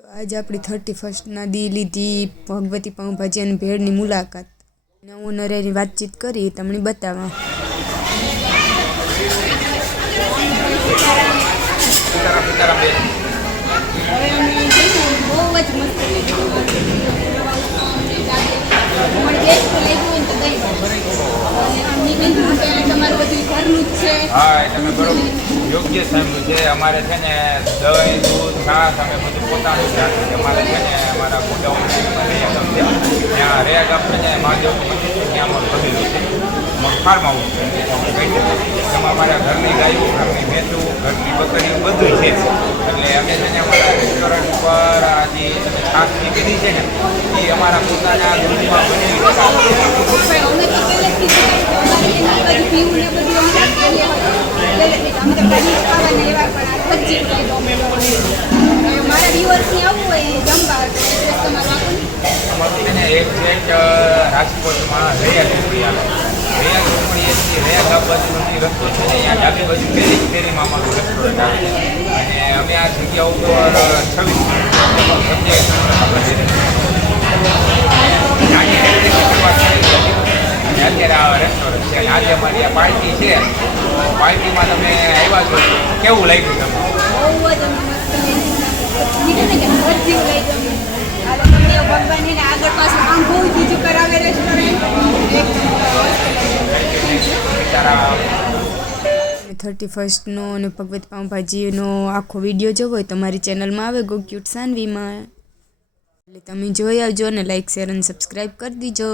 તો આજે આપણી 31st દી લીધી ભગવતી પાઉંભાજી અને ભેળની મુલાકાત નવો નરેની વાતચીત કરી તમને બતાવવા हाँ તમે બરોબર યોગ્ય સાંભળ્યું છે અમારે છે ને દહીં દૂધ છાશ અમે બધું પોતાનું જ રાખીએ છીએ અમારે છે ને અમારા ગોડાઉન રેયાગામ છે ત્યાં રેયાગામ છે ને મહાદેવનું મંદિર છે ત્યાં અમારું કબીલું છે ફાર્મ હાઉસ છે કહી શકીએ એમાં અમારા ઘરની ગાયો ઘરની ભેંસું ઘરની બકરીઓ બધું છે એટલે અમે છે ને અમારા રેસ્ટોરન્ટ પર આ જે તમે છાશ નીકળી છે ને એ અમારા પોતાના દૂધમાં બની રાજકોટમાં રૈયા ઝૂંપડી આવે રૈયા ઝૂંપડી એથી રૈયા ગામ બાજુની રસ્તો છે ને અહીંયા ડાબી બાજુ ફેરીમાં અમારું રેસ્ટોરન્ટ આવે અને અમે આ જગ્યા ઉપર 26 અત્યારે આ રેસ્ટોરન્ટ છે આજે અમારી આ પાર્ટી છે પાર્ટીમાં તમે આવ્યા છો કેવું લાગ્યું તમને 31st અને ભગવતી પાઉંભાજીનો આખો વિડીયો જોવો હોય તમારી ચેનલમાં આવે ગો ક્યુટ સાનવીમાં એટલે તમે જોઈ આવજો અને લાઈક શેર અને સબસ્ક્રાઈબ કરી દીજો।